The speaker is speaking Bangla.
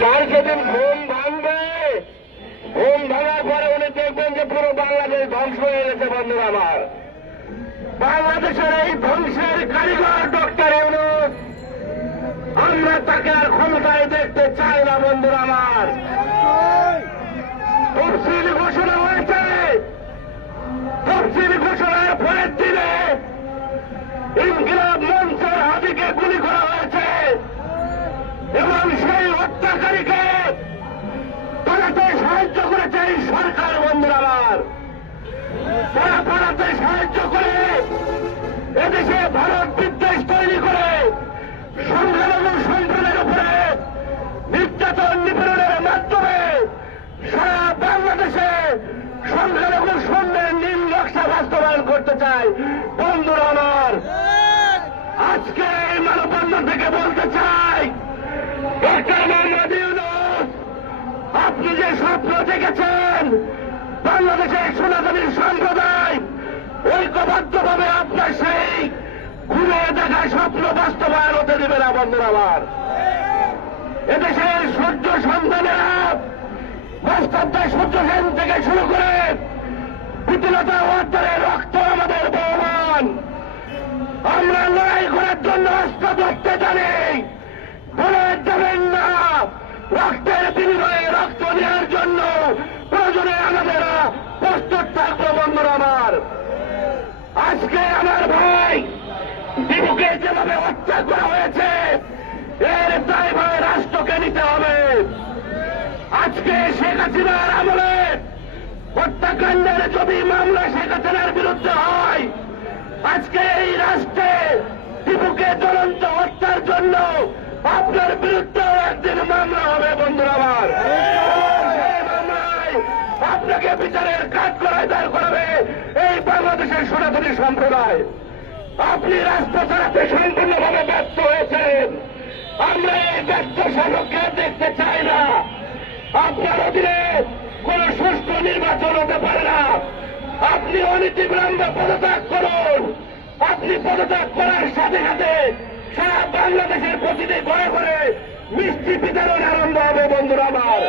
তার যেদিন ঘুম ভাঙবে, ঘুম ভাঙার পরে উনি দেখবেন যে পুরো বাংলাদেশ ধ্বংস হয়ে গেছে। বন্ধুরা আমার, বাংলাদেশের এই ধ্বংসের কারিগর ডক্টর ইউনূস, আমরা তাকে আর ক্ষমতায় দেখতে চাই না। বন্ধুরা আমার, তফসিল ঘোষণা হয়েছে, তফসিল ঘোষণার পরের দিনে ইনকিলাব মঞ্চের হাদিকে গুলি করা হয়েছে এবং সেই হত্যাকারীকে পালাতে সাহায্য করেছে এই সরকার। বন্ধুরা আমার, তারা পালাতে সাহায্য করে এদেশে ভারত বিদ্বেষ তৈরি করে সংখ্যালঘু সম্প্রদায়ের উপরে নির্যাতন নিপীড়নের মাধ্যমে সারা বাংলাদেশে সংখ্যালঘু শূন্যের নীল নকশা বাস্তবায়ন করতে চায়। বন্ধুরা আমার, আজকে এই মানববন্ধন থেকে বলতে চাই, ডক্টর মোহাম্মদ ইউনূস, আপনি যে স্বপ্ন দেখেছেন বাংলাদেশের সনাতনী সম্প্রদায় ঐক্যবদ্ধভাবে আপনার সেই ঘুরে দেখা স্বপ্ন বাস্তবায়ন হতে দেবে না। বন্ধুরা আমার, এদেশের সূর্য সন্তানেরা বাস্তবতা সূর্য সেন থেকে শুরু করে প্রীতিলতা ওয়াদ্দারের রক্ত আমাদের বহমান। আমরা লড়াই করার জন্য অস্ত্র ধরতে জানি, বলে যাবেন না রক্তের বিনিময়ে রক্ত নেওয়ার জন্য প্রয়োজনে আমাদের প্রস্তুত থাকবো। বন্ধুরা আমার, আজকে আমার ভাই দিবুকে যেভাবে হত্যা করা হয়েছে এর দায়ভার রাষ্ট্রকে নিতে হবে। আজকে শেখ হাসিনার আমলে হত্যাকাণ্ডের যদি মামলা শেখ হাসিনার বিরুদ্ধে হয়, আজকে এই রাষ্ট্রে দিবুকে জ্বলন্ত হত্যার জন্য আপনার বিরুদ্ধে একদিন মামলা হবে। বন্ধুরা আমার, সেই মামলায় আপনাকে বিচারের কাজ করায় দাঁড় করাবে এই বাংলাদেশের সনাতনী সম্প্রদায়। আপনি রাষ্ট্র চালাতে সম্পূর্ণভাবে ব্যর্থ হয়েছেন। আমরা এই ব্যর্থ শাসককে দেখতে চাই না। আপনার অধীনে কোন সুষ্ঠু নির্বাচন হতে পারে না। আপনি অনতিবিলম্বে পদত্যাগ করুন। আপনি পদত্যাগ করার সাথে সাথে সারা বাংলাদেশের প্রতিটি ঘরে ঘরে মিষ্টি বিতরণ আরম্ভ হবে। বন্ধুরা আমার,